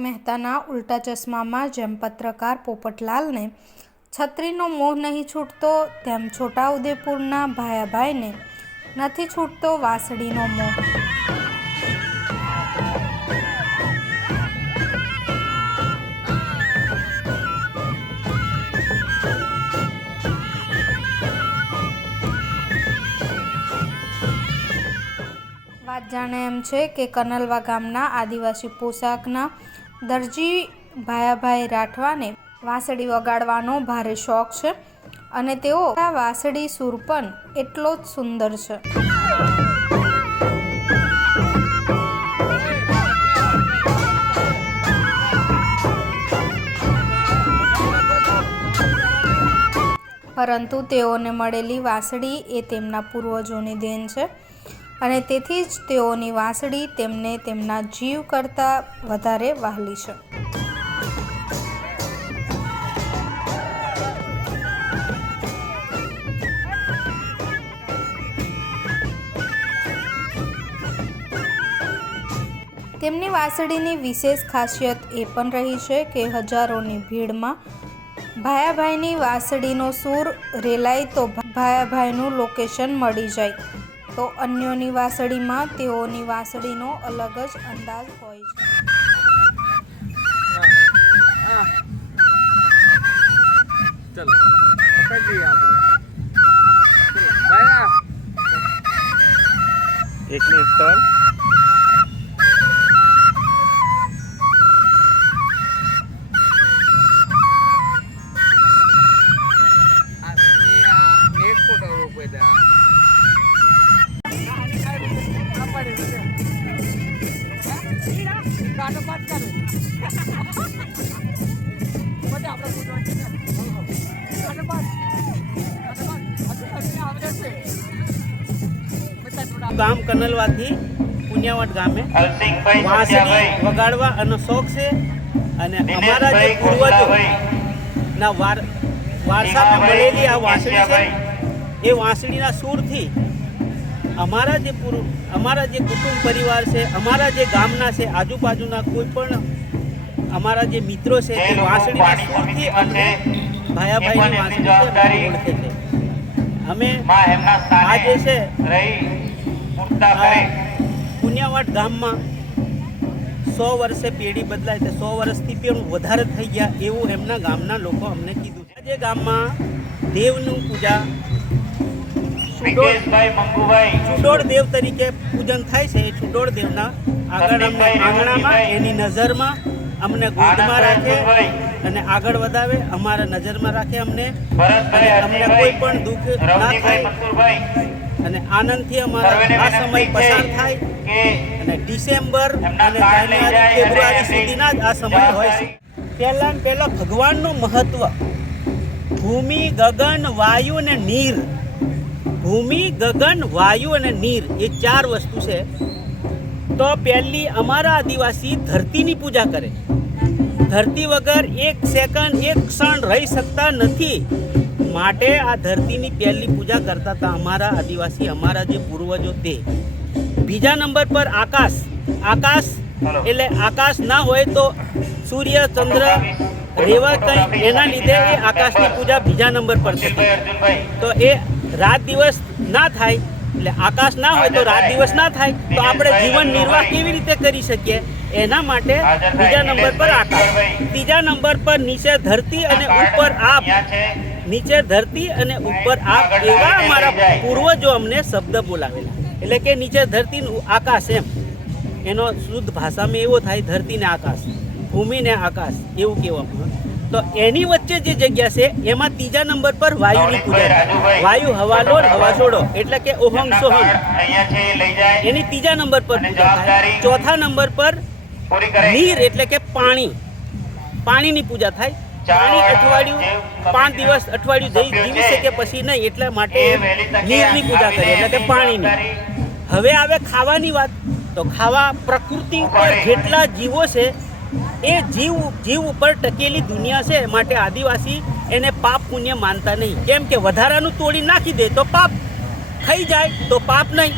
મહેતાના ઉલ્ટા ચશ્મામાં જેમ પત્રકાર પોપટલાલને છત્રીનો મોહ નહીં છૂટતો, તેમ છોટાઉદેપુરના ભાયાભાઈને નથી છૂટતો વાસળીનો મોહ. વાત જાણે એમ છે કે કનલવા ગામના આદિવાસી પોશાકના દરજી ભાયાભાઈ રાઠવાને વાંસળી વગાડવાનો ભારે શોખ છે અને તેઓ આ વાંસળી સૂર પણ એટલો જ સુંદર છે. પરંતુ તેઓને મળેલી વાંસળી એ તેમના પૂર્વજોની દેન છે. અને તેથી જ તેઓની વાંસળી તેમને તેમના જીવ કરતાં વધારે વહાલી છે. તેમની વાંસળીની વિશેષ ખાસિયત એ પણ રહી છે કે હજારોની ભીડમાં ભાયાભાઈની વાંસળીનો સૂર રેલાય તો ભાયાભાઈનું લોકેશન મળી જાય. તો અન્યોની વાસળીમાં તેઓની વાસળીનો અલગ જ અંદાજ હોય છે એક મિનિટ સ્ટોલ ગામ કનલવાથી પુણ્યાવટ ગામે. હરસિંહભાઈ વાંસળી વગાડવા એનો શોખ છે અને અમારા જે પૂર્વજો ના વાર વારસામાં મળેલી આ વાંસળી છે એ વાંસળીના સૂરથી અમારા જે અમારા જે કુટુંબ પરિવાર છે અમારા જે ગામના છે આજુબાજુના કોઈ પણ અમારા જે મિત્રો છે જે તે વાંસળીના સૂરથી અમને ભાયાભાઈની વાંસળી ઓળખે છે અમે આ જે છે પુણ્યાવાટ ગામમાં સો વર્ષે પેઢી બદલાય તે સો વર્ષથી પણ વધારે થઈ ગયા એવું એમના ગામના લોકો અમને કીધું છે. આજે ગામમાં દેવનું પૂજા સુડોળ દેવ તરીકે પૂજન થાય છે એ સુડોળ દેવના આગળ અમને આંગણામાં એની નજરમાં અમને ગોદમાં રાખે અને આગળ વધાવે અમારા નજરમાં રાખે અમને. અમને કોઈ પણ દુઃખ ના થાય અને આનંદથી અમારા આ સમય પસાર થાય અને ડિસેમ્બર અને જાન્યુઆરી ફેબ્રુઆરી સુધીના જ આ સમય હોય છે. પહેલા પહેલાં ભગવાનનું મહત્વ. ભૂમિ ગગન વાયુ અને નીર. ભૂમિ ગગન વાયુ અને નીર એ ચાર વસ્તુ છે. તો પહેલી અમારા આદિવાસી ધરતીની પૂજા કરે. ધરતી વગર એક સેકન્ડ એક ક્ષણ રહી શકતા નથી. માટે આ ધરતીની પહેલી પૂજા કરતા હતા અમારા આદિવાસી અમારા જે પૂર્વજો તે. બીજા નંબર પર આકાશ. આકાશ એટલે આકાશ ના હોય તો સૂર્ય ચંદ્ર રેવા કંઈ એના લીધે એ આકાશની પૂજા બીજા નંબર પર થતી. તો એ રાત દિવસ ના થાય, એટલે આકાશ ના હોય તો રાત દિવસ ના થાય, તો આપણે જીવન નિર્વાહ કેવી રીતે કરી શકીએ? એના માટે બીજા નંબર પર આકાશ. ત્રીજા નંબર પર નીચે ધરતી અને ઉપર આપ. નીચે ધરતી અને ઉપર આપ એવા અમારા પૂર્વજો અમને શબ્દ બોલાવેલા. એટલે કે નીચે ધરતી આકાશ એમ. એનો શુદ્ધ ભાષામાં એવો થાય, ધરતીને આકાશ, ભૂમિને આકાશ, એવું કહેવામાં. તો એની વચ્ચે જે જગ્યા છે એમાં ત્રીજા નંબર પર વાયુની પૂજા વાયુ હવાલો હવા છોડો એટલે કે ઓહંગ સોહંગ. એની ત્રીજા નંબર પર પૂજા થાય. ચોથા નંબર પર નીર એટલે કે પાણી. પાણીની પૂજા થાય. પાણી અઠવાડિયું પાંચ દિવસ અઠવાડિયું જઈ જીવી શકે પછી નહીં એટલા માટે નીરની પૂજા કરે એટલે કે પાણીની. હવે આવે ખાવાની વાત. તો ખાવા પ્રકૃતિ ઉપર જેટલા જીવો છે એ જીવ જીવ ઉપર ટકેલી દુનિયા છે માટે આદિવાસી એને પાપ પુણ્ય માનતા નહીં. કેમ કે વધારાનું તોડી નાખી દે તો પાપ ખાઈ જાય, તો પાપ નહીં.